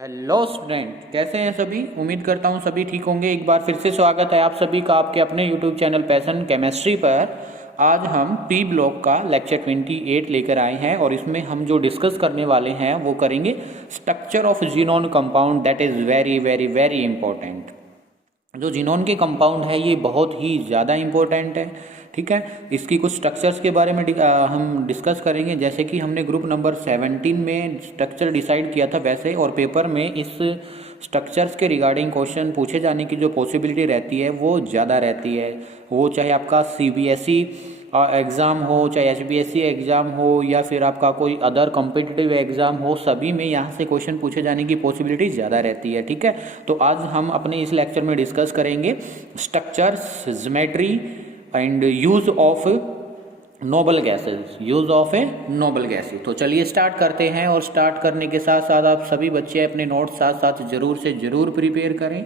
Hello student, कैसे हैं सभी। उम्मीद करता हूं सभी ठीक होंगे। एक बार फिर से स्वागत है आप सभी का आपके अपने यूट्यूब चैनल पैशन केमिस्ट्री पर। आज हम पी ब्लॉक का लेक्चर 28 लेकर आए हैं और इसमें हम जो डिस्कस करने वाले हैं वो करेंगे structure of xenon compound. That is very very very important. जो जीनोन के कंपाउंड है ये बहुत ही ज़्यादा इंपॉर्टेंट है। ठीक है, इसकी कुछ स्ट्रक्चर्स के बारे में हम डिस्कस करेंगे। जैसे कि हमने ग्रुप नंबर 17 में स्ट्रक्चर डिसाइड किया था वैसे, और पेपर में इस स्ट्रक्चर्स के रिगार्डिंग क्वेश्चन पूछे जाने की जो पॉसिबिलिटी रहती है वो ज़्यादा रहती है। वो चाहे आपका CBSE एग्ज़ाम हो, चाहे HBSE एग्ज़ाम हो, या फिर आपका कोई अदर कॉम्पिटिटिव एग्ज़ाम हो, सभी में यहाँ से क्वेश्चन पूछे जाने की पॉसिबिलिटी ज़्यादा रहती है। ठीक है, तो आज हम अपने इस लेक्चर में डिस्कस करेंगे structures, geometry and use of noble gases, use of a noble gases. तो चलिए स्टार्ट करते हैं, और स्टार्ट करने के साथ साथ आप सभी बच्चे अपने नोट्स साथ साथ ज़रूर से ज़रूर प्रिपेयर करें।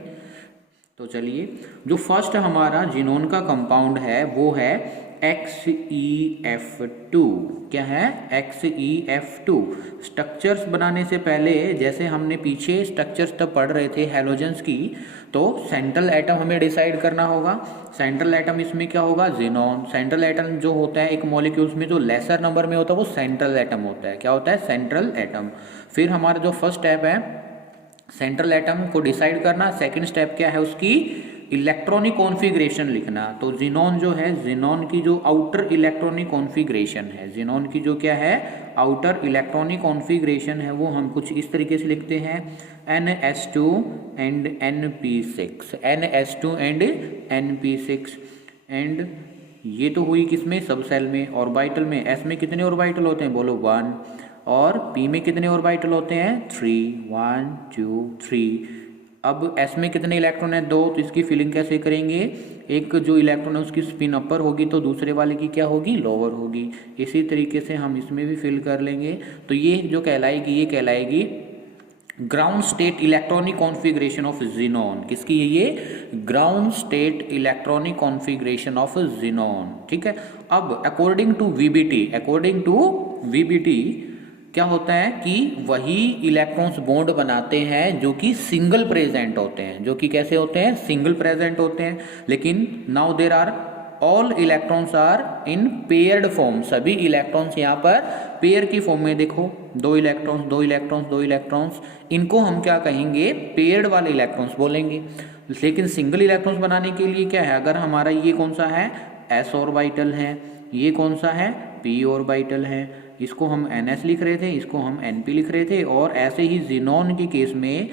तो चलिए, जो फर्स्ट हमारा जीनोन का कंपाउंड है वो है XeF2। क्या है? XeF2। स्ट्रक्चर्स बनाने से पहले, जैसे हमने पीछे स्ट्रक्चर्स तब पढ़ रहे थे हैलोजेंस की, तो सेंट्रल एटम हमें डिसाइड करना होगा। सेंट्रल एटम इसमें क्या होगा? जीनोन। सेंट्रल एटम जो होता है एक मॉलिक्यूल्स में जो लेसर नंबर में होता है वो सेंट्रल एटम होता है। क्या होता है? Central atom. फिर हमारा जो फर्स्ट स्टेप है सेंट्रल एटम को डिसाइड करना। सेकंड स्टेप क्या है उसकी? इलेक्ट्रॉनिक कॉन्फ़िगरेशन लिखना। तो जीनोन जो है, जीनोन की जो आउटर इलेक्ट्रॉनिक कॉन्फ़िगरेशन है, जीनोन की जो क्या है आउटर इलेक्ट्रॉनिक कॉन्फ़िगरेशन है, वो हम कुछ इस तरीके से लिखते हैं NS2 and NP6, NS2 and NP6। And ये तो हुई किसमें? सब सेल में। ऑर्बिटल में S में कितने ऑर्बिटल होते हैं? बोलो 1। और P में कितने ऑर्बिटल होते हैं? 3। 1 2 3। अब S में कितने इलेक्ट्रॉन है? 2। तो इसकी फिलिंग कैसे करेंगे? एक जो इलेक्ट्रॉन है उसकी स्पिन अपर होगी तो दूसरे वाले की क्या होगी? लोअर होगी। इसी तरीके से हम इसमें भी फिल कर लेंगे। तो ये जो कहलाएगी, ये कहलाएगी ground state electronic configuration of xenon. किसकी है ये? Ground state electronic configuration of xenon. ठीक है। अब अकॉर्डिंग टू VBT क्या होता है कि वही इलेक्ट्रॉन्स बॉन्ड बनाते हैं जो कि सिंगल प्रेजेंट होते हैं, जो कि कैसे होते हैं? सिंगल प्रेजेंट होते हैं। लेकिन now there are all electrons are in paired form. सभी इलेक्ट्रॉन्स यहाँ पर पेयर की फॉर्म में, देखो 2 इलेक्ट्रॉन्स 2 इलेक्ट्रॉन्स 2 इलेक्ट्रॉन्स, इनको हम क्या कहेंगे? पेयर्ड वाले इलेक्ट्रॉन्स बोलेंगे। लेकिन सिंगल इलेक्ट्रॉन्स बनाने के लिए क्या है? अगर हमारा ये कौन सा है? S ऑर्बिटल है, ये कौन सा है? P ऑर्बिटल है। इसको हम NS लिख रहे थे, इसको हम NP लिख रहे थे। और ऐसे ही जीनोन के केस में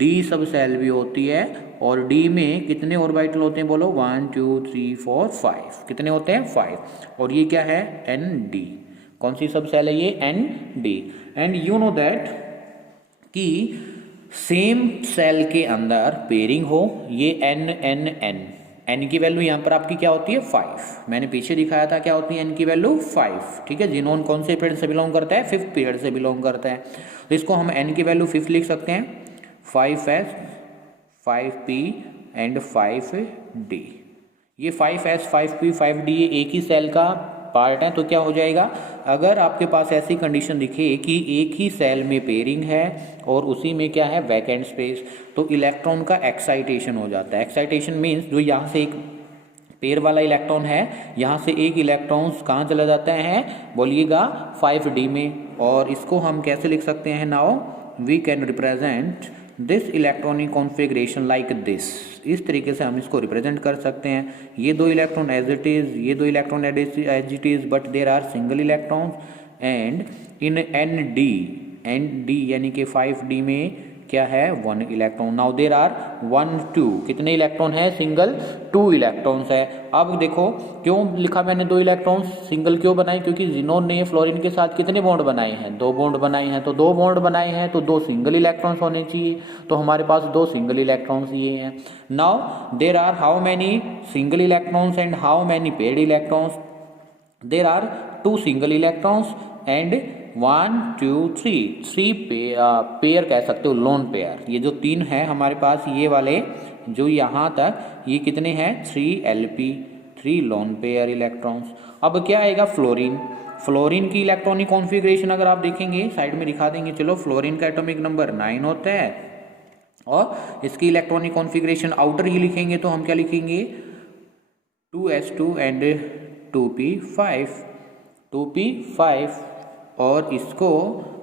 D सब सेल भी होती है, और D में कितने ऑर्बिटल होते हैं? बोलो 1 2 3 4 5। कितने होते हैं? 5। और ये क्या है? ND। कौन सी सब सेल है ये? ND। And you know that कि सेम सेल के अंदर पेयरिंग हो, ये N N की वैल्यू यहाँ पर आपकी क्या होती है? 5। मैंने पीछे दिखाया था क्या होती है N की वैल्यू? 5। ठीक है। जीनोन कौन से पीरियड से बिलोंग करता है? 5th पीरियड से बिलोंग करता है। तो इसको हम N की वैल्यू 5 लिख सकते हैं, 5S 5P एंड 5D। ये 5S 5P 5D ये एक ही सेल का पार्ट है। तो क्या हो जाएगा? अगर आपके पास ऐसी कंडीशन दिखे कि एक ही सेल में पेयरिंग है और उसी में क्या है? वैकेंट स्पेस, तो इलेक्ट्रॉन का एक्साइटेशन हो जाता है। एक्साइटेशन मीन्स जो यहाँ से एक पेयर वाला इलेक्ट्रॉन है, यहाँ से एक इलेक्ट्रॉन कहाँ चला जाता है? बोलिएगा 5D में। और इसको हम कैसे लिख सकते हैं? Now we can represent this electronic configuration like this. इस तरीके से हम इसको रिप्रेजेंट कर सकते हैं। ये 2 इलेक्ट्रॉन एज इट इज़, ये 2 electron as it is, but there are single electrons. And in ND यानी कि 5D में क्या है? 1 इलेक्ट्रॉन। नाउ देर आर 1 2 कितने इलेक्ट्रॉन है? सिंगल 2 इलेक्ट्रॉन्स है। अब देखो क्यों लिखा मैंने 2 इलेक्ट्रॉन्स? सिंगल क्यों बनाए? क्योंकि जीनोन ने फ्लोरीन के साथ कितने बॉन्ड बनाए हैं? 2 बॉन्ड बनाए हैं। तो 2 बॉन्ड बनाए हैं तो 2 सिंगल इलेक्ट्रॉन्स होने चाहिए। तो हमारे पास 2 सिंगल इलेक्ट्रॉन्स ये हैं। Now there are how many single electrons and how many paired electrons? There are 2 single electrons and 1 2 3 pair कह सकते हो, लोन पेयर। ये जो 3 है हमारे पास, ये वाले जो यहाँ तक, ये कितने हैं? 3 LP 3 लोन पेयर इलेक्ट्रॉन्स। अब क्या आएगा? फ्लोरीन। फ्लोरीन की इलेक्ट्रॉनिक कॉन्फ़िगरेशन अगर आप देखेंगे, साइड में दिखा देंगे, चलो, फ्लोरीन का एटॉमिक नंबर 9 होता है और इसकी इलेक्ट्रॉनिक कॉन्फ़िगरेशन आउटर ही लिखेंगे तो हम क्या लिखेंगे, 2s2 एंड 2p5 और इसको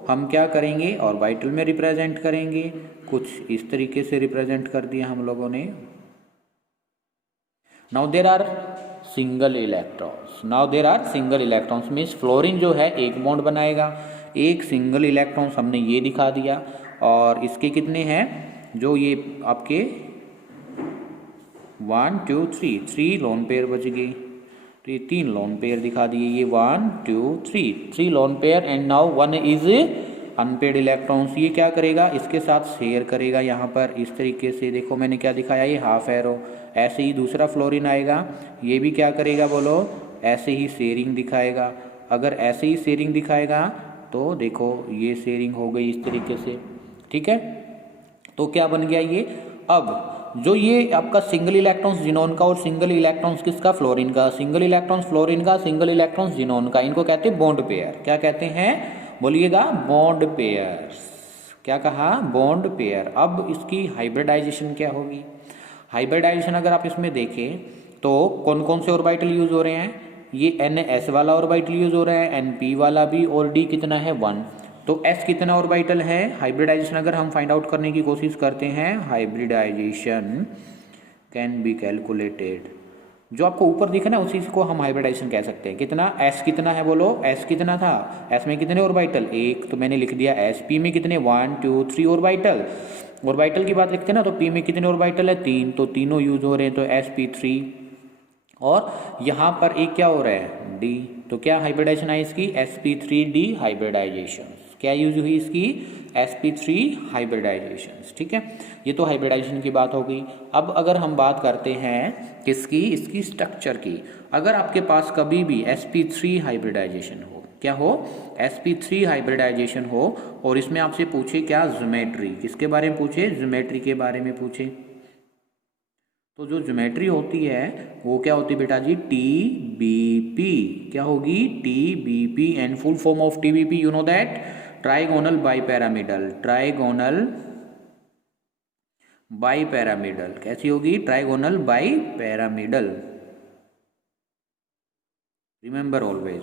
हम क्या करेंगे ऑर्बिटल में रिप्रेजेंट करेंगे, कुछ इस तरीके से रिप्रेजेंट कर दिया हम लोगों ने। Now there are single electrons means fluorine जो है एक बॉन्ड बनाएगा, एक सिंगल इलेक्ट्रॉन्स हमने ये दिखा दिया और इसके कितने हैं, जो ये आपके 1 2 3 लोन पेयर बच गए, तो ये 3 लोन पेयर दिखा दिए, ये 1 2 3 lone pair and now 1 is unpaired electrons. ये क्या करेगा, इसके साथ शेयर करेगा यहाँ पर इस तरीके से, देखो मैंने क्या दिखाया, ये हाफ एरो। ऐसे ही दूसरा फ्लोरीन आएगा, ये भी क्या करेगा बोलो, ऐसे ही शेयरिंग दिखाएगा। अगर ऐसे ही शेयरिंग दिखाएगा तो देखो ये शेयरिंग हो गई इस तरीके से, ठीक है। तो क्या बन गया ये, अब जो ये आपका सिंगल इलेक्ट्रॉन्स जिनोन का और सिंगल इलेक्ट्रॉन्स किसका, फ्लोरीन का, सिंगल इलेक्ट्रॉन्स फ्लोरीन का, सिंगल इलेक्ट्रॉन्स जिनोन का, इनको कहते हैं बॉन्ड पेयर। क्या कहते हैं बोलिएगा, बॉन्ड पेयर। क्या कहा, बॉन्ड पेयर। अब इसकी हाइब्रिडाइजेशन क्या होगी, हाइब्रिडाइजेशन अगर आप इसमें देखें तो कौन कौन से ऑर्बिटल यूज हो रहे हैं, ये NS वाला ऑर्बिटल यूज हो रहा है, NP वाला भी, और D कितना है 1, तो S कितना ऑर्बिटल है। हाइब्रिडाइजेशन अगर हम फाइंड आउट करने की कोशिश करते हैं, हाइब्रिडाइजेशन कैन बी कैलकुलेटेड, जो आपको ऊपर दिखे ना उसी को हम हाइब्रिडाइजेशन कह सकते हैं। कितना, S कितना है बोलो, S कितना था, S में कितने ऑर्बिटल, एक, तो मैंने लिख दिया S। P में कितने 1 2 3 ऑर्बिटल की बात लिखते हैं ना, तो P में कितने ऑर्बिटल है 3, तो तीनों यूज हो रहे हैं, तो sp3। और यहाँ पर एक क्या हो रहा है D, तो क्या हाइब्रिडाइजेशन आई इसकी, sp3d हाइब्रिडाइजेशन। क्या यूज हुई इसकी, sp3 हाइब्रिडाइजेशन, ठीक है। ये तो हाइब्रिडाइजेशन की बात हो गई। अब अगर हम बात करते हैं किसकी, इसकी स्ट्रक्चर की, अगर आपके पास कभी भी sp3 हाइब्रिडाइजेशन हो, क्या हो, sp3 हाइब्रिडाइजेशन हो, और इसमें आपसे पूछे क्या, ज्योमेट्री, किसके बारे में पूछे, ज्योमेट्री के बारे में पूछे, तो जो ज्योमेट्री होती है वो क्या होती है बेटा जी, TBP। क्या होगी, TBP, and full form of TBP you know that, trigonal bipyramidal. कैसी होगी, trigonal bipyramidal, remember always,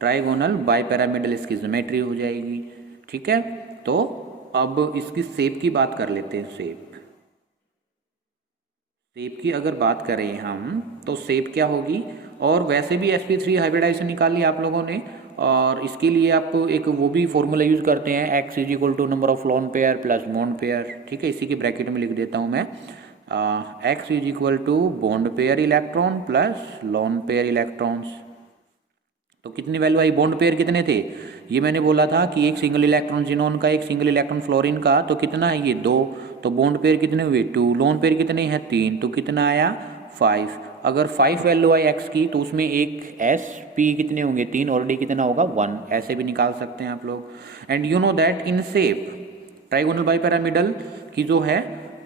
trigonal bipyramidal इसकी ज्योमेट्री हो जाएगी, ठीक है। तो अब इसकी शेप की बात कर लेते हैं। शेप की अगर बात करें हम तो शेप क्या होगी, और वैसे भी sp3 हाइब्रिडाइजेशन निकाल लिया आप लोगों ने, और इसके लिए आप एक वो भी फॉर्मूला यूज करते हैं, x is equal to number of lone pair plus bond pair, ठीक है। इसी के ब्रैकेट में लिख देता हूँ मैं, x is equal to bond pair electron plus lone pair electrons. तो कितनी वैल्यू आई, बॉन्ड पेयर कितने थे, ये मैंने बोला था कि एक सिंगल इलेक्ट्रॉन जिनोन का, एक सिंगल इलेक्ट्रॉन फ्लोरीन का, तो कितना है ये 2, तो बॉन्ड पेयर कितने हुए 2, लोन पेयर कितने हैं 3, तो कितना आया 5। अगर 5 वैल्यू आई x की तो उसमें एक sp कितने होंगे 3 और d कितना होगा 1, ऐसे भी निकाल सकते हैं आप लोग। And you know that in shape trigonal bipyramidal की जो है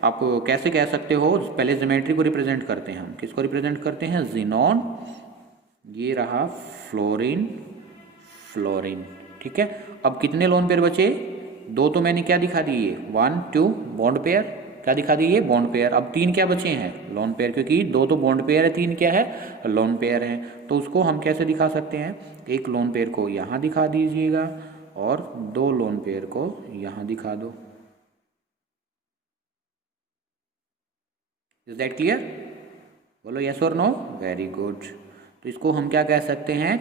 आप कैसे कह सकते हो, पहले ज्योमेट्री को रिप्रेजेंट करते हैं हम, किसको रिप्रेजेंट करते हैं, जिनोन, ये रहा फ्लोरीन, ठीक है। अब कितने लोन पेयर बचे, 2 तो मैंने क्या दिखा दिए 1 2 बॉन्ड पेयर, क्या दिखा दिए बॉन्ड पेयर। अब 3 क्या बचे हैं, लोन पेयर, क्योंकि 2 तो बॉन्ड पेयर है, 3 क्या है लोन पेयर है। तो उसको हम कैसे दिखा सकते हैं, एक लोन पेयर को यहाँ दिखा दीजिएगा और 2 लोन पेयर को यहाँ दिखा दो। इज दैट क्लियर, बोलो यस और नो, वेरी गुड। तो इसको हम क्या कह सकते हैं,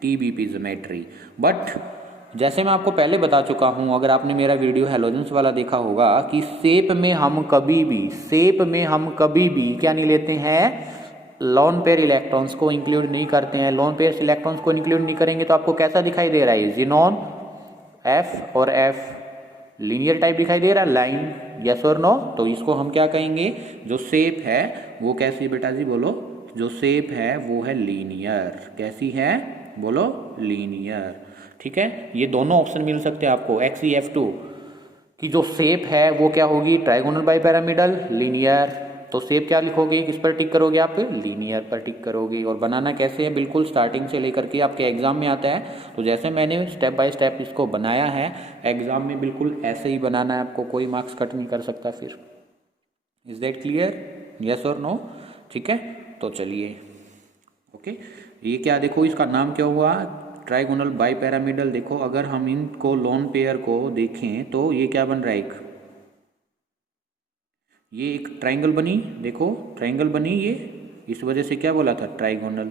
TBP ज्योमेट्री। बट जैसे मैं आपको पहले बता चुका हूं, अगर आपने मेरा वीडियो हैलोजेंस वाला देखा होगा, कि शेप में हम कभी भी क्या नहीं लेते हैं, लोन पेयर इलेक्ट्रॉन्स को इंक्लूड नहीं करते हैं। लोन पेयर इलेक्ट्रॉन्स को इंक्लूड नहीं करेंगे तो आपको कैसा दिखाई दे रहा है, जिनोन F और F लीनियर टाइप दिखाई दे रहा है, लाइन, यस और नो। तो इसको हम क्या कहेंगे, जो शेप है वो कैसी बेटा जी बोलो, जो शेप है वो है लीनियर। कैसी है बोलो, लीनियर, ठीक है। ये दोनों ऑप्शन मिल सकते हैं आपको, XeF2 की जो शेप है वो क्या होगी, ट्राइगोनल बाइपैरामिडल लीनियर, तो शेप क्या लिखोगे, किस पर टिक करोगे आप, लीनियर पर टिक करोगे। और बनाना कैसे है, बिल्कुल स्टार्टिंग से लेकर के आपके एग्जाम में आता है, तो जैसे मैंने स्टेप बाय स्टेप इसको बनाया है एग्जाम में बिल्कुल ऐसे ही बनाना है आपको, कोई मार्क्स कट नहीं कर सकता फिर। इज दैट क्लियर, यस और नो? ठीक है, तो चलिए ओके। ये क्या, देखो इसका नाम क्या हुआ, ट्राइगोनल बाई पैरामिडल। देखो अगर हम इनको लोन पेयर को देखें तो ये क्या बन रहा है, ये एक ट्राइंगल बनी, देखो ट्राइंगल बनी ये, इस वजह से क्या बोला था, ट्राइगोनल।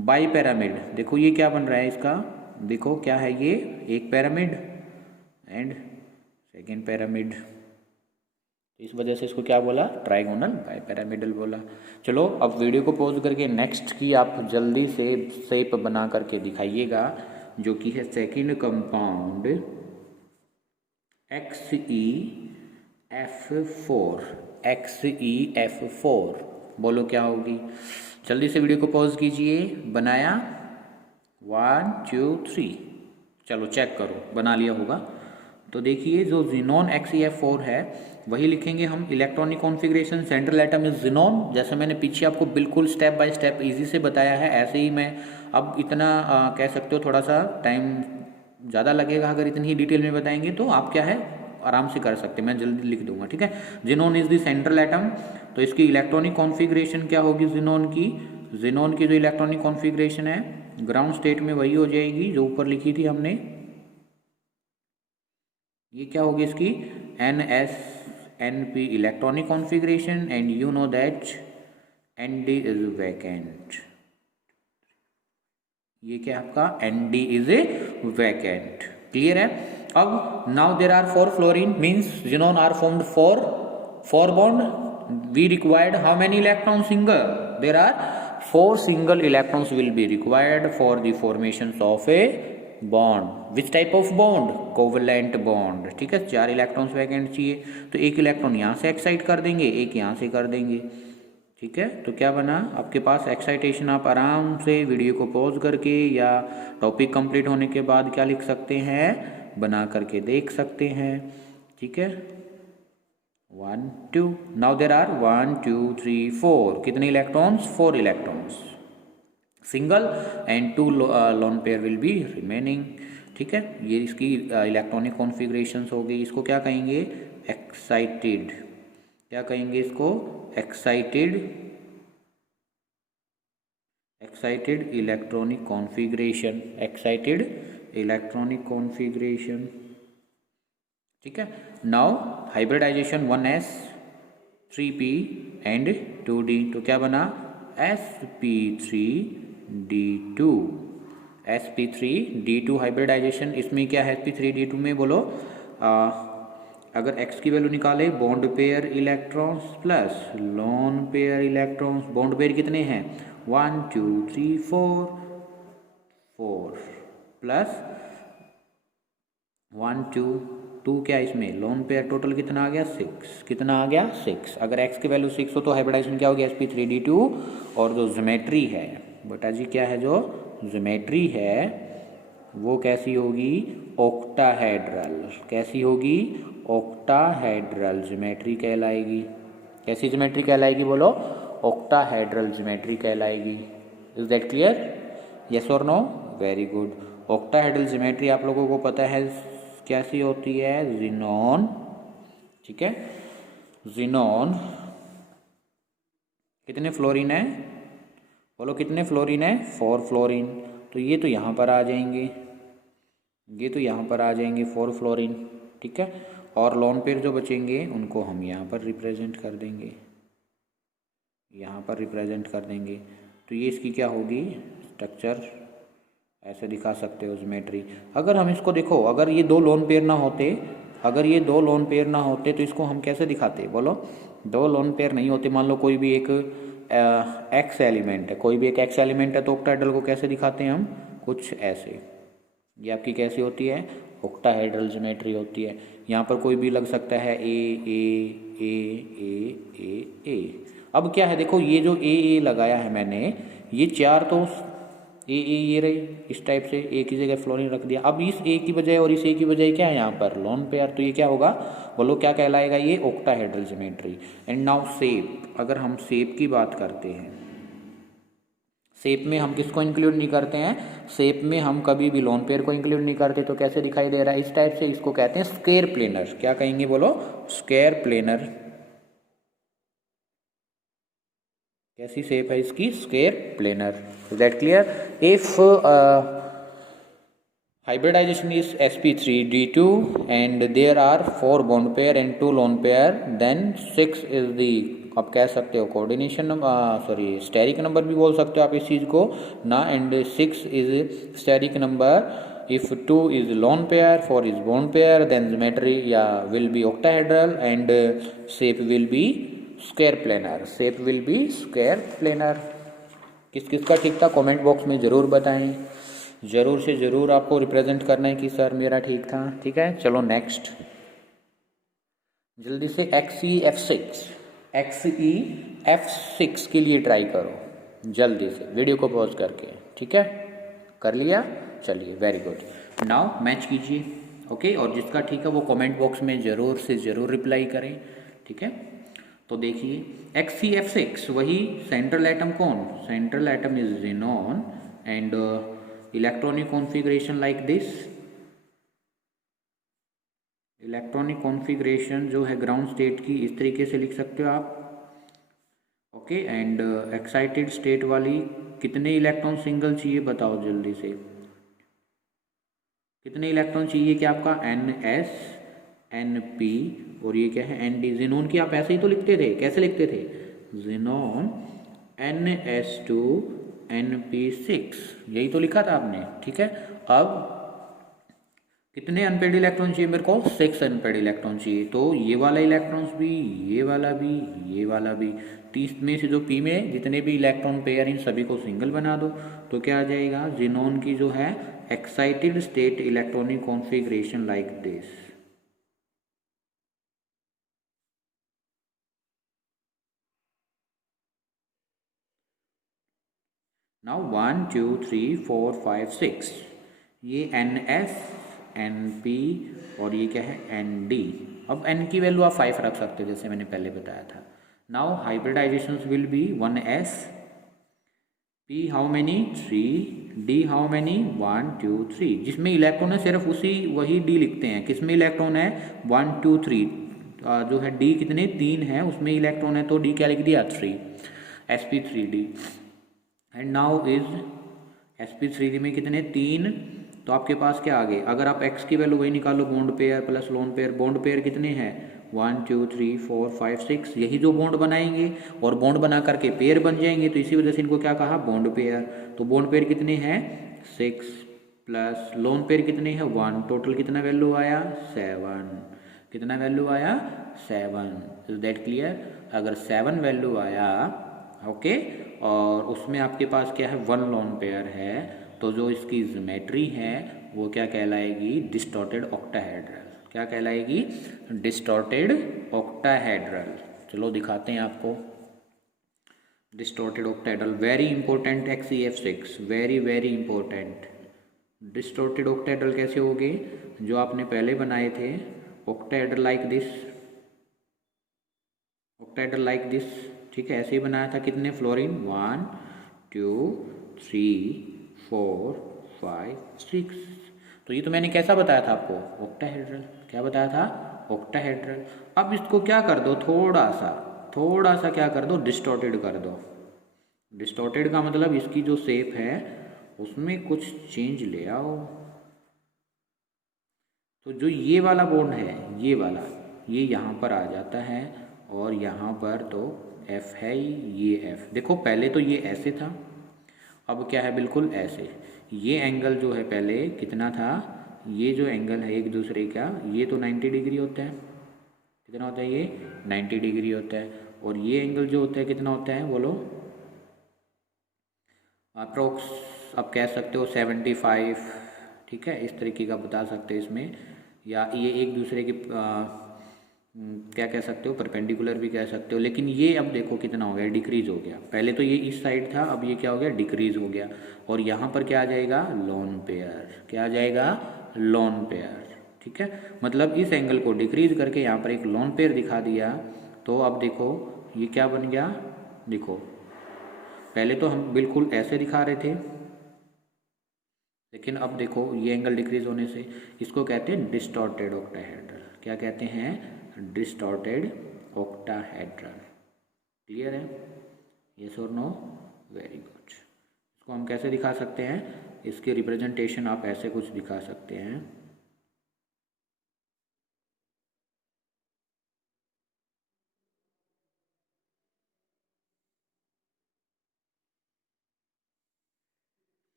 बाई पैरामिड, देखो ये क्या बन रहा है इसका, देखो क्या है ये, एक पैरामिड एंड सेकेंड पैरामिड, इस वजह से इसको क्या बोला, ट्राइगोनल बाई पैरामिडल बोला। चलो अब वीडियो को पॉज करके नेक्स्ट की आप जल्दी से शेप बना करके दिखाइएगा, जो कि है सेकंड कंपाउंड XeF4। बोलो क्या होगी, जल्दी से वीडियो को पॉज कीजिए। बनाया, 1 2 3, चलो चेक करो बना लिया होगा। तो देखिए जो जिनोन XeF4 है वही लिखेंगे हम। Electronic configuration, central atom is xenon, जैसे मैंने पीछे आपको बिल्कुल स्टेप बाय स्टेप इजी से बताया है, ऐसे ही मैं अब इतना कह सकते हो, थोड़ा सा टाइम ज़्यादा लगेगा अगर इतनी ही डिटेल में बताएंगे, तो आप क्या है आराम से कर सकते हैं, मैं जल्दी लिख दूंगा, ठीक है। Xenon is the central atom, तो इसकी इलेक्ट्रॉनिक कॉन्फ़िगरेशन क्या होगी जिनोन की, जिनोन की जो इलेक्ट्रॉनिक कॉन्फ़िगरेशन है ग्राउंड स्टेट में वही हो जाएगी जो ऊपर लिखी थी हमने। ये क्या होगी इसकी, NsNp electronic configuration, and you know that Nd is vacant. ये क्या आपका, Nd is a vacant, clear है। अब now there are 4 fluorine, means xenon are formed 4 bond. We required how many electron, single, there are 4 single electrons will be required for the formation of a bond. Which type of bond? Covalent bond, ठीक है। 4 electrons vacant चाहिए, तो एक electron यहाँ से excite कर देंगे, एक यहाँ से कर देंगे, ठीक है। तो क्या बना आपके पास एक्साइटेशन, आप आराम से वीडियो को पॉज करके या टॉपिक कंप्लीट होने के बाद क्या लिख सकते हैं, बना करके देख सकते हैं, ठीक है। 1 2, नाउ देर आर 1 2 3 4, कितने electrons, 4 electrons, single and 2 lone pair will be remaining, ठीक है। ये इसकी इलेक्ट्रॉनिक कॉन्फ़िगरेशंस हो गई। इसको क्या कहेंगे, एक्साइटेड, क्या कहेंगे इसको, excited electronic configuration, excited electronic configuration, ठीक है। Now hybridisation 1s 3p and 2d, तो क्या बना, sp3d2, sp3d2 हाइब्रिडाइजेशन। इसमें क्या है sp3d2 में, बोलो अगर x की वैल्यू निकाले, bond pair electrons plus lone pair electrons, bond pair कितने हैं, 1 2 3 4 प्लस 1 2 2 क्या इसमें, लोन पेयर टोटल कितना आ गया, 6, कितना आ गया 6। अगर x की वैल्यू 6 हो तो हाइब्रिडाइजेशन क्या हो गया, sp3d2। और जो ज्योमेट्री है बेटा जी, क्या है, जो ज्योमेट्री है वो कैसी होगी, ऑक्टाहेड्रल, कैसी होगी, ऑक्टाहेड्रल ज्योमेट्री कहलाएगी। कैसी ज्योमेट्री कहलाएगी, बोलो, ऑक्टाहेड्रल ज्योमेट्री कहलाएगी। इज दैट क्लियर, यस और no, very good. Octahedral geometry आप लोगों को पता है कैसी होती है, जिनोन, ठीक है। जिनोन कितने फ्लोरीन है, बोलो कितने फ्लोरीन है, 4 फ्लोरीन, तो ये तो यहाँ पर आ जाएंगे, ये तो यहाँ पर आ जाएंगे 4 फ्लोरीन, ठीक है। और लोन पेयर जो बचेंगे उनको हम यहाँ पर रिप्रेजेंट कर देंगे, यहाँ पर रिप्रेजेंट कर देंगे। तो ये इसकी क्या होगी, स्ट्रक्चर ऐसे दिखा सकते हो ज्योमेट्री। अगर हम इसको देखो, अगर ये 2 लोन पेयर ना होते, अगर ये 2 लोन पेयर ना होते तो इसको हम कैसे दिखाते, बोलो, 2 लोन पेयर नहीं होते, मान लो कोई भी एक एक्स एलिमेंट है, कोई भी एक एक्स एलिमेंट है, तो ऑक्टाहेड्रल को कैसे दिखाते हैं हम, कुछ ऐसे। ये आपकी कैसी होती है, ऑक्टाहेड्रल ज्योमेट्री होती है। यहाँ पर कोई भी लग सकता है, ए ए ए ए ए ए। अब क्या है, देखो ये जो ए लगाया है मैंने, ये 4 तो ये रही इस टाइप से, ए की जगह फ्लोरीन रख दिया। अब इस ए की बजाय और इस ए की बजाय क्या है यहाँ पर लोन पेयर, तो ये क्या होगा बोलो, क्या कहलाएगा ये octahedral geometry. And now shape, अगर हम शेप की बात करते हैं, शेप में हम किसको इंक्लूड नहीं करते हैं, शेप में हम कभी भी लोन पेयर को इंक्लूड नहीं करते, तो कैसे दिखाई दे रहा है इस टाइप से, इसको कहते हैं स्क्वायर प्लेनर। क्या कहेंगे बोलो, स्क्वायर प्लेनर। कैसी शेप है इसकी, square planar. Is that clear? If hybridization is sp3d2 and there are 4 bond pair and 2 lone pair, then 6 is the, आप कह सकते हो कोऑर्डिनेशन सॉरी स्टेरिक नंबर भी बोल सकते हो आप इस चीज़ को ना, and 6 is steric number. If 2 is lone pair, 4 is bond pair, then geometry या will be octahedral and shape will be square planar. Shape will be square planar. किस किस का ठीक था कमेंट बॉक्स में ज़रूर बताएं, ज़रूर से ज़रूर आपको रिप्रेजेंट करना है कि सर मेरा ठीक था। ठीक है, चलो नेक्स्ट जल्दी से XE के लिए ट्राई करो जल्दी से वीडियो को पॉज करके। ठीक है, कर लिया, चलिए वेरी गुड। नाउ मैच कीजिए। ओके, और जिसका ठीक है वो कमेंट बॉक्स में ज़रूर से ज़रूर रिप्लाई करें। ठीक है, तो देखिए XeF6 वही सेंट्रल एटम कौन, central atom is xenon and electronic configuration like this, electronic configuration जो है ग्राउंड स्टेट की इस तरीके से लिख सकते हो आप। ओके, एंड एक्साइटेड स्टेट वाली कितने इलेक्ट्रॉन सिंगल चाहिए बताओ जल्दी से, कितने इलेक्ट्रॉन चाहिए क्या आपका, NS NP और ये क्या है ND। ज़ेनॉन की आप ऐसे ही तो लिखते थे, कैसे लिखते थे, ज़ेनॉन NS2 NP6, यही तो लिखा था आपने। ठीक है, अब कितने अनपेड इलेक्ट्रॉन चाहिए मेरे को, 6 अनपेड इलेक्ट्रॉन चाहिए। तो ये वाला इलेक्ट्रॉन्स भी, ये वाला भी, ये वाला भी, 30 में से जो पी में जितने भी इलेक्ट्रॉन पेयर इन सभी को सिंगल बना दो, तो क्या आ जाएगा, ज़ेनॉन की जो है excited state electronic configuration like this. Now 1 2 3 4 5 6, ये NS NP और ये क्या है ND। अब N की वैल्यू आप 5 रख सकते हो जैसे मैंने पहले बताया था। Now hybridization will be 1S, P how many 3, D how many 1 2 3, जिसमें इलेक्ट्रॉन है सिर्फ उसी वही D लिखते हैं, किसमें इलेक्ट्रॉन है 1 2 3, जो है D कितने 3 है उसमें इलेक्ट्रॉन है, तो D क्या लिख दिया 3, sp3d। And now is sp3d में कितने 3, तो आपके पास क्या आ गए, अगर आप x की वैल्यू वही निकालो, bond pair plus lone pair, bond pair कितने हैं 1 2 3 4 5 6, यही जो बॉन्ड बनाएंगे और बॉन्ड बना करके पेयर बन जाएंगे, तो इसी वजह से इनको क्या कहा बॉन्ड पेयर। तो बॉन्ड पेयर कितने हैं 6 प्लस लोन पेयर कितने हैं 1, टोटल कितना वैल्यू आया 7, कितना वैल्यू आया 7। Is that clear? अगर 7 वैल्यू आया ओके, और उसमें आपके पास क्या है 1 लोन पेयर है, तो जो इसकी ज्योमेट्री है वो क्या कहलाएगी, डिस्टॉर्टेड ऑक्टाहेड्रल। क्या कहलाएगी, डिस्टॉर्टेड ऑक्टाहेड्रल। चलो दिखाते हैं आपको distorted octahedral, very important XeF6, very very important. Distorted octahedral कैसे होगे, जो आपने पहले बनाए थे octahedral like this, octahedral like this. ठीक है, ऐसे ही बनाया था, कितने फ्लोरीन 1 2 3 4 5 6, तो ये तो मैंने कैसा बताया था आपको ऑक्टाहेड्रल, क्या बताया था ऑक्टाहेड्रल। अब इसको क्या कर दो, थोड़ा सा क्या कर दो, डिस्टॉर्टेड कर दो। डिस्टॉर्टेड का मतलब इसकी जो शेप है उसमें कुछ चेंज ले आओ। तो जो ये वाला बॉन्ड है, ये वाला, ये यहाँ पर आ जाता है और यहाँ पर तो F है ही, ये F देखो, पहले तो ये ऐसे था, अब क्या है बिल्कुल ऐसे। ये एंगल जो है पहले कितना था, ये जो एंगल है एक दूसरे का, ये तो 90 डिग्री होता है, कितना होता है ये 90 डिग्री होता है, और ये एंगल जो होता है कितना होता है बोलो, अप्रोक्स आप कह सकते हो 75। ठीक है, इस तरीके का बता सकते हैं इसमें, या ये एक दूसरे के क्या कह सकते हो, परपेंडिकुलर भी कह सकते हो। लेकिन ये अब देखो कितना हो गया, डिक्रीज हो गया। पहले तो ये इस साइड था, अब ये क्या हो गया, डिक्रीज हो गया। और यहाँ पर क्या आ जाएगा, लोन पेयर। क्या आ जाएगा, लोन पेयर। ठीक है, मतलब इस एंगल को डिक्रीज करके यहाँ पर एक लोन पेयर दिखा दिया। तो अब देखो ये क्या बन गया, देखो पहले तो हम बिल्कुल ऐसे दिखा रहे थे, लेकिन अब देखो ये एंगल डिक्रीज होने से इसको कहते हैं डिस्टॉर्टेड ऑक्टाहेड्रल। क्या कहते हैं, डिस्टॉर्टेड ऑक्टाहेड्रल। क्लियर है, यस और नो, वेरी गुड। इसको हम कैसे दिखा सकते हैं, इसके रिप्रेजेंटेशन आप ऐसे कुछ दिखा सकते हैं।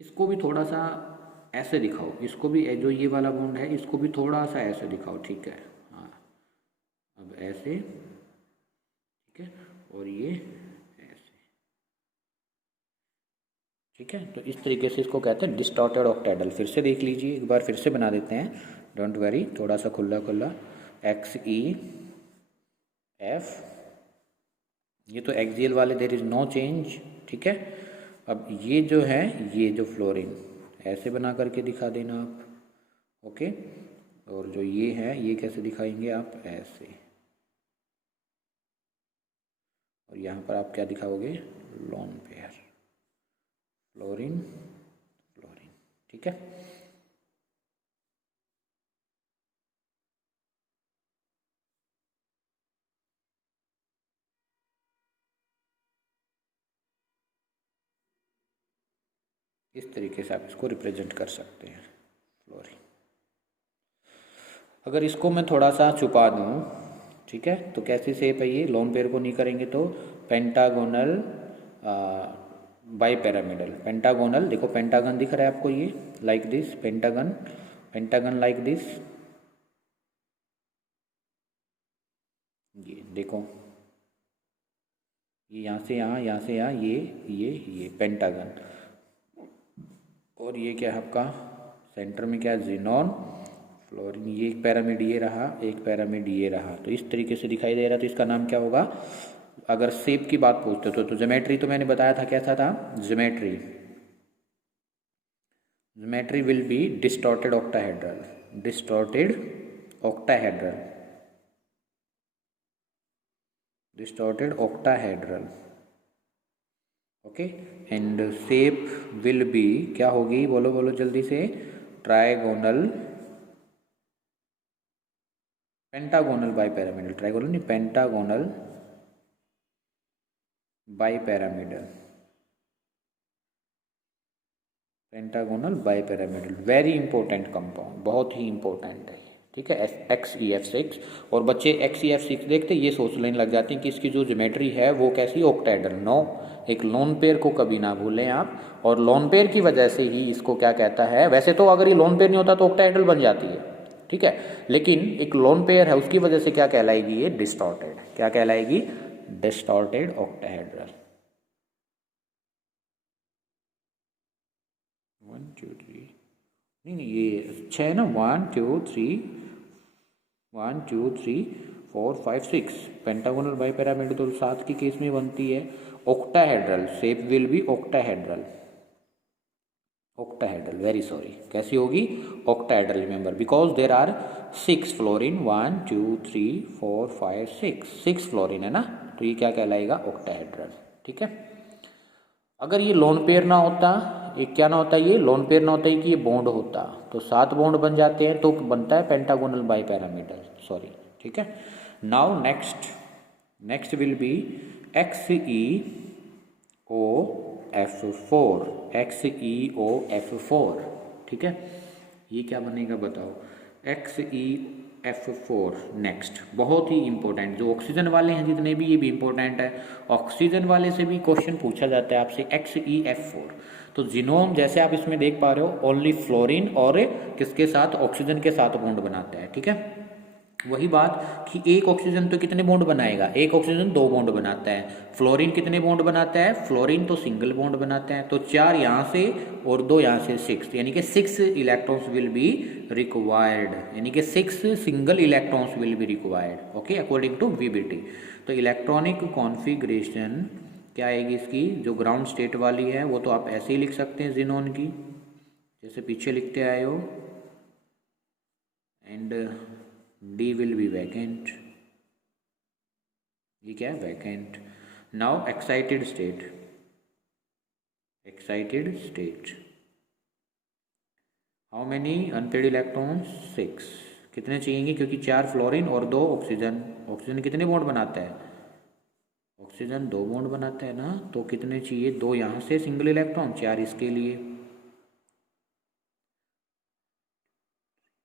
इसको भी थोड़ा सा ऐसे दिखाओ, इसको भी जो ये वाला बॉन्ड है इसको भी थोड़ा सा ऐसे दिखाओ। ठीक है, हाँ अब ऐसे, ठीक है, और ये ऐसे। ठीक है, तो इस तरीके से इसको कहते हैं डिस्टॉर्टेड ऑक्टाहेड्रल। फिर से देख लीजिए, एक बार फिर से बना देते हैं, डोंट वरी, थोड़ा सा खुला खुला। एक्स ई एफ, ये तो एक्सियल वाले, देयर इज नो चेंज। ठीक है, अब ये जो है, ये जो फ्लोरीन ऐसे बना करके दिखा देना आप। ओके, और जो ये है ये कैसे दिखाएंगे आप, ऐसे। और यहाँ पर आप क्या दिखाओगे, लोन पेयर, फ्लोरीन फ्लोरीन। ठीक है, इस तरीके से आप इसको रिप्रेजेंट कर सकते हैं, फ्लोरीन। अगर इसको मैं थोड़ा सा छुपा दूँ, ठीक है, तो कैसी शेप है ये, लोन पेयर को नहीं करेंगे तो पेंटागोनल बाई पैरामिडल। पेंटागोनल, देखो पेंटागन दिख रहा है आपको, ये like this pentagon, pentagon like this. ये देखो, ये यहाँ से यहाँ, यहाँ से यहाँ, ये पेंटागन। और ये क्या है आपका, सेंटर में क्या है, जीनोन, फ्लोरीन। ये एक पैरामिड ये रहा, एक पैरामिड ये रहा, तो इस तरीके से दिखाई दे रहा। तो इसका नाम क्या होगा, अगर शेप की बात पूछते तो ज्योमेट्री तो मैंने बताया था कैसा था, geometry, geometry will be distorted octahedral, distorted octahedral, distorted octahedral. Okay, and shape will be क्या होगी, बोलो बोलो जल्दी से, trigonal, pentagonal bipyramidal, trigonal नहीं, pentagonal bipyramidal, pentagonal bipyramidal. Very important compound, बहुत ही इंपॉर्टेंट है। ठीक है, XeF6। और बच्चे XeF6 देखते ये सोच लेने लग जाते हैं कि इसकी जो ज्योमेट्री है वो कैसी, ऑक्टाहेड्रल। नो, एक लोन पेयर को कभी ना भूलें आप, और लोन पेयर की वजह से ही इसको क्या कहता है। वैसे तो अगर ये लोन पेयर नहीं होता तो ऑक्टाहेड्रल बन जाती है, ठीक है, लेकिन एक लोन पेयर है उसकी वजह से क्या कहलाएगी, ये डिस्टॉर्टेड। क्या कहलाएगी, डिस्टॉर्टेड ऑक्टाहेड्रल। 1 2 3, नहीं ये 6 है ना, 1 2 3, 1 2 3 4 5 6, पेंटागोनल बाई पैरामिडल तो 7 की केस में बनती है। Octahedral shape will be octahedral, octahedral, very sorry, कैसी होगी, octahedral. Remember, because there are 6 fluorine, 1 2 3 4 5 6 fluorine है ना, तो ये क्या कहलाएगा, ऑक्टाहेड्रल। ठीक है, अगर ये लोन पेयर ना होता, एक क्या ना होता, ये लोन पेयर ना होता है कि ये बॉन्ड होता, तो 7 बॉन्ड बन जाते हैं, तो बनता है पेंटागोनल बाई पैरामिडल, सॉरी। ठीक है, now next will be XeOF4, XeOF4। ठीक है, ये क्या बनेगा बताओ, XeF4। नेक्स्ट बहुत ही इंपॉर्टेंट, जो ऑक्सीजन वाले हैं जितने भी, ये भी इंपॉर्टेंट है। ऑक्सीजन वाले से भी क्वेश्चन पूछा जाता है आपसे, XeF4। तो जीनोम जैसे आप इसमें देख पा रहे हो, ओनली फ्लोरीन और किसके साथ, ऑक्सीजन के साथ बॉन्ड बनाते हैं। ठीक है, वही बात कि एक ऑक्सीजन तो कितने बॉन्ड बनाएगा, एक ऑक्सीजन 2 बॉन्ड बनाता है। फ्लोरीन कितने बॉन्ड बनाता है, फ्लोरीन तो सिंगल बॉन्ड बनाता है। तो 4 यहाँ से और 2 यहाँ से 6, यानी कि 6 इलेक्ट्रॉन्स विल बी रिक्वायर्ड, यानी कि 6 single electrons will be required, okay, according to VBT. तो इलेक्ट्रॉनिक कॉन्फ़िगरेशन क्या आएगी इसकी, जो ग्राउंड स्टेट वाली है वो तो आप ऐसे ही लिख सकते हैं ज़ीनॉन की, जैसे पीछे लिखते आए हो, and D will be vacant, ये क्या है, vacant. Now excited state, excited state, how many unpaired electrons, 6, कितने चाहिए, क्योंकि 4 फ्लोरीन और 2 ऑक्सीजन। ऑक्सीजन कितने बॉन्ड बनाता है, ऑक्सीजन 2 बॉन्ड बनाता है ना, तो कितने चाहिए, 2 यहाँ से सिंगल इलेक्ट्रॉन, 4 इसके लिए।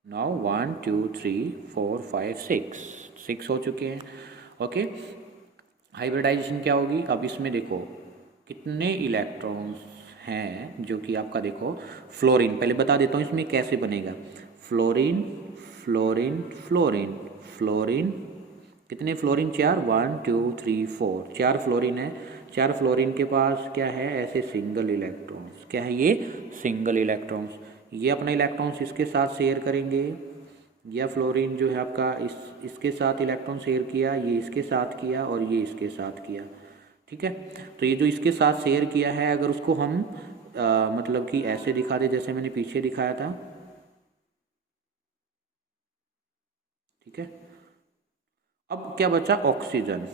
नाउ 1 2 3 4 5 6 हो चुके हैं, ओके। हाइब्रिडाइजेशन क्या होगी, अब इसमें देखो कितने इलेक्ट्रॉन्स हैं, जो कि आपका देखो फ्लोरीन, पहले बता देता हूँ इसमें कैसे बनेगा, फ्लोरीन फ्लोरीन फ्लोरीन फ्लोरीन, कितने फ्लोरीन, 4, 1 2 3 4, 4 फ्लोरीन है। 4 फ्लोरीन के पास क्या है, ऐसे सिंगल इलेक्ट्रॉन्स, क्या है ये, सिंगल इलेक्ट्रॉन्स। ये अपना इलेक्ट्रॉन्स इसके साथ शेयर करेंगे, या फ्लोरीन जो है आपका इसके साथ इलेक्ट्रॉन शेयर किया, ये इसके साथ किया और ये इसके साथ किया, ठीक है। तो ये जो इसके साथ शेयर किया है, अगर उसको हम मतलब कि ऐसे दिखा दे जैसे मैंने पीछे दिखाया था, ठीक है। अब क्या बचा, ऑक्सीजन,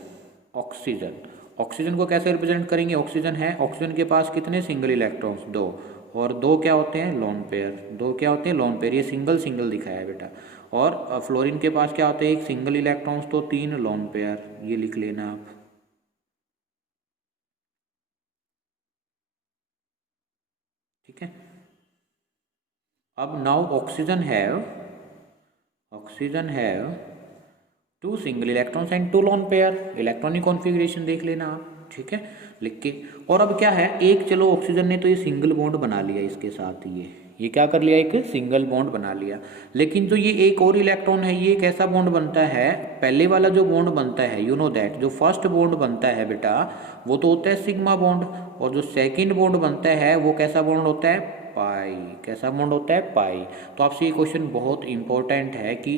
ऑक्सीजन, ऑक्सीजन को कैसे रिप्रेजेंट करेंगे, ऑक्सीजन है, ऑक्सीजन के पास कितने सिंगल इलेक्ट्रॉन्स, 2, और 2 क्या होते हैं, लोन पेयर, 2 क्या होते हैं, लोन पेयर, ये सिंगल सिंगल दिखाया है बेटा। और फ्लोरीन के पास क्या होते हैं, एक सिंगल इलेक्ट्रॉन्स तो 3 लोन पेयर, ये लिख लेना आप, ठीक है। अब now oxygen have 2 single electrons and 2 lone pair, electronic configuration देख लेना आप, ठीक है, लिख के। और अब क्या है, एक चलो ऑक्सीजन ने तो ये सिंगल बॉन्ड बना लिया इसके साथ, ये क्या कर लिया, एक सिंगल बॉन्ड बना लिया। लेकिन जो ये एक और इलेक्ट्रॉन है, ये कैसा बॉन्ड बनता है, पहले वाला जो बॉन्ड बनता है, यू नो दैट, जो फर्स्ट बॉन्ड बनता है बेटा, वो तो होता है सिग्मा बॉन्ड, और जो सेकेंड बॉन्ड बनता है वो कैसा बॉन्ड होता है, पाई, कैसा बॉन्ड होता है, पाई। तो आपसे ये क्वेश्चन बहुत इंपॉर्टेंट है कि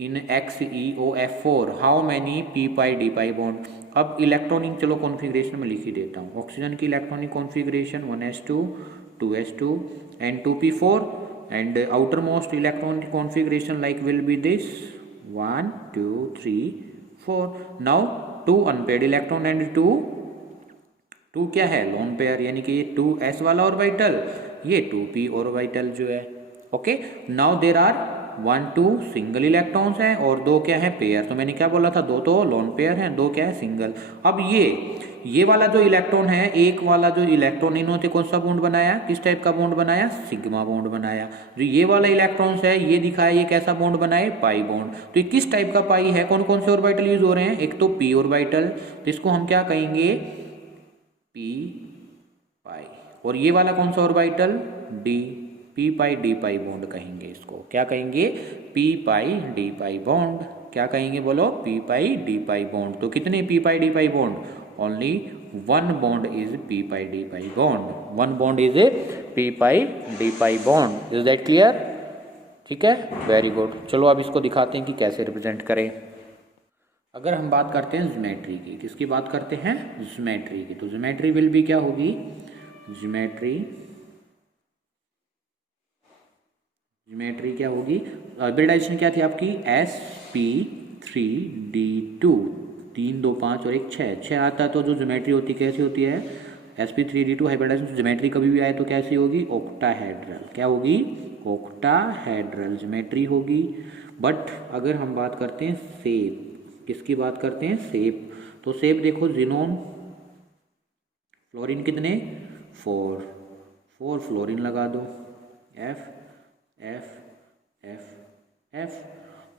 इन XeO F4 how many P pi D pi bond. अब इलेक्ट्रॉनिक चलो कॉन्फ़िगरेशन में लिख ही देता हूँ, ऑक्सीजन की electronic configuration 1s2 2s2 and 2p4, and outermost electron configuration like will be this 1 2 3 4। now 2 unpaired electron and 2 क्या है, लोन पेयर, यानी कि ये 2s वाला ऑर्बिटल, ये 2p ऑर्बिटल जो है, okay. Now there are 1 2 single electrons हैं और 2 क्या है, पेयर। तो मैंने क्या बोला था, 2 तो लोन पेयर हैं, 2 क्या है, सिंगल। अब ये वाला जो इलेक्ट्रॉन है, एक वाला जो इलेक्ट्रॉन, इन्होंने कौन सा बॉन्ड बनाया, किस टाइप का बॉन्ड बनाया, सिग्मा बॉन्ड बनाया। जो ये वाला इलेक्ट्रॉन्स है, ये दिखाया, ये कैसा बॉन्ड बनाए, पाई बॉन्ड। तो ये किस टाइप का पाई है, कौन कौन से ऑर्बिटल यूज हो रहे हैं, एक तो पी ऑर्बिटल, तो इसको हम क्या कहेंगे, पी पाई, और ये वाला कौन सा ऑर्बिटल, डी, पी पाई डी पाई बॉन्ड कहेंगे इसको, क्या कहेंगे, पी पाई डी पाई बॉन्ड, क्या कहेंगे बोलो, पी पाई डी पाई बॉन्ड। तो कितने P pi D pi bond, only 1 bond is P pi D pi bond, 1 bond is P pi D pi bond. Is that clear, ठीक है, very good. चलो अब इसको दिखाते हैं कि कैसे रिप्रेजेंट करें। अगर हम बात करते हैं ज्योमेट्री की, किसकी बात करते हैं, ज्योमेट्री की, तो ज्योमेट्री विल भी क्या होगी, ज्योमेट्री क्या होगी, हाइब्रिडाइजेशन क्या थी आपकी, sp3d2, 3 2 5 और 1 6 आता है। तो जो ज्योमेट्री होती कैसी होती है, sp3d2 हाइब्रिडाइजेशन ज्योमेट्री कभी भी आए तो कैसी होगी, ऑक्टाहेड्रल, क्या होगी, ऑक्टाहेड्रल ज्योमेट्री होगी। बट अगर हम बात करते हैं शेप, किसकी बात करते हैं, शेप, तो शेप देखो, ज़ीनोन, फ्लोरीन कितने, 4 फ्लोरीन लगा दो, F F F F,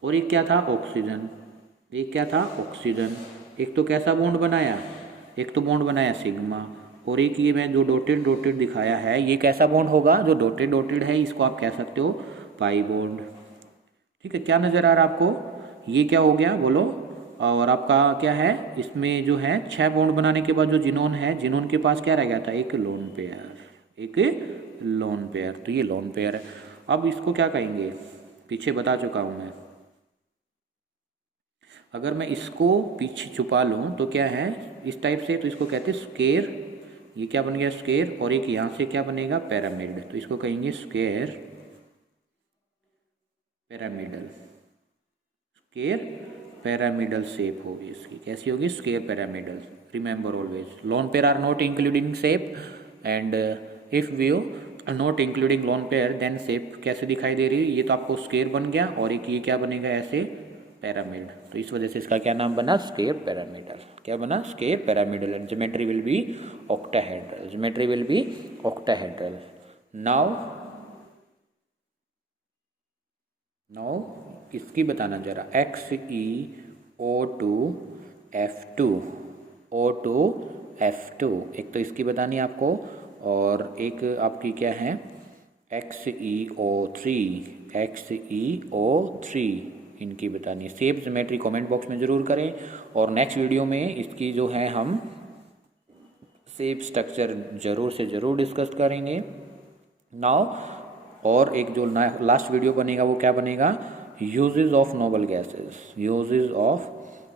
और एक क्या था, ऑक्सीजन, एक क्या था, ऑक्सीजन, एक तो कैसा बॉन्ड बनाया, एक तो बॉन्ड बनाया सिग्मा, और एक ये मैं जो डॉटेड डॉटेड दिखाया है, ये कैसा बॉन्ड होगा, जो डॉटेड डॉटेड है इसको आप कह सकते हो पाई बॉन्ड, ठीक है, क्या नज़र आ रहा है आपको, ये क्या हो गया बोलो, और आपका क्या है, इसमें जो है 6 बॉन्ड बनाने के बाद जो जिनोन है, जिनोन के पास क्या रह गया था, एक लोन पेयर, एक लोन पेयर, तो ये लोन पेयर है। अब इसको क्या कहेंगे, पीछे बता चुका हूँ मैं। अगर मैं इसको पीछे छुपा लूँ तो क्या है इस टाइप से, तो इसको कहते हैं स्क्वायर, ये क्या बन गया स्क्वायर, और एक यहाँ से क्या बनेगा पिरामिड, तो इसको कहेंगे square pyramidal, square pyramidal shape होगी इसकी, कैसी होगी square pyramidal. Remember always lone pair are not including shape, and if we not including lone pair then shape कैसे दिखाई दे रही है, ये तो आपको स्क्वायर बन गया, और एक ये क्या बनेगा ऐसे पिरामिड, तो इस वजह से इसका क्या नाम बना स्क्वायर पिरामिडल, क्या बना square pyramidal, and geometry will be octahedral, geometry will be octahedral. Now इसकी बताना जरा, XeO2F2, O2F2 एक तो इसकी बतानी है आपको, और एक आपकी क्या है XeO3, XeO3 इनकी बतानी है। सेम ज्योमेट्री कमेंट बॉक्स में ज़रूर करें, और नेक्स्ट वीडियो में इसकी जो है हम शेप स्ट्रक्चर ज़रूर से ज़रूर डिस्कस करेंगे। नाउ और एक जो लास्ट वीडियो बनेगा वो क्या बनेगा, uses of noble gases, uses of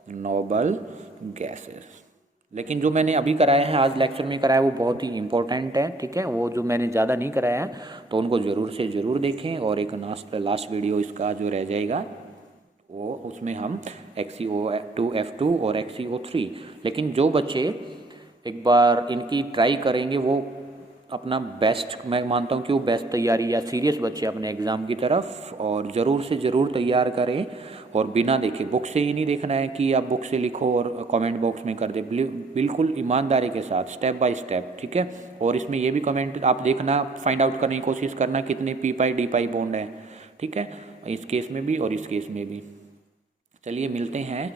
noble gases. लेकिन जो मैंने अभी कराया है आज लेक्चर में कराया वो बहुत ही इंपॉर्टेंट है, ठीक है, वो जो मैंने ज़्यादा नहीं कराया है तो उनको ज़रूर से ज़रूर देखें, और एक लास्ट वीडियो इसका जो रह जाएगा वो उसमें हम XeO2F2 और XeO3, लेकिन जो बच्चे एक बार इनकी ट्राई करेंगे वो अपना बेस्ट, मैं मानता हूँ कि वो बेस्ट तैयारी या सीरियस बच्चे अपने एग्ज़ाम की तरफ, और ज़रूर से ज़रूर तैयार करें, और बिना देखे, बुक से ही नहीं देखना है कि आप बुक से लिखो और कमेंट बॉक्स में कर दे, बिल्कुल ईमानदारी के साथ स्टेप बाय स्टेप, ठीक है। और इसमें ये भी कमेंट आप देखना, फाइंड आउट करने की कोशिश करना कितने पी पाई डी पाई बॉन्ड है, ठीक है, इस केस में भी और इस केस में भी। चलिए मिलते हैं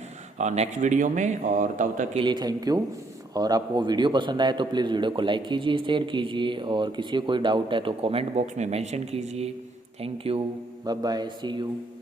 नेक्स्ट वीडियो में, और तब तक के लिए थैंक यू। और आपको वीडियो पसंद आए तो प्लीज़ वीडियो को लाइक कीजिए, शेयर कीजिए, और किसी को कोई डाउट है तो कमेंट बॉक्स में मेंशन कीजिए। Thank you, bye bye, see you.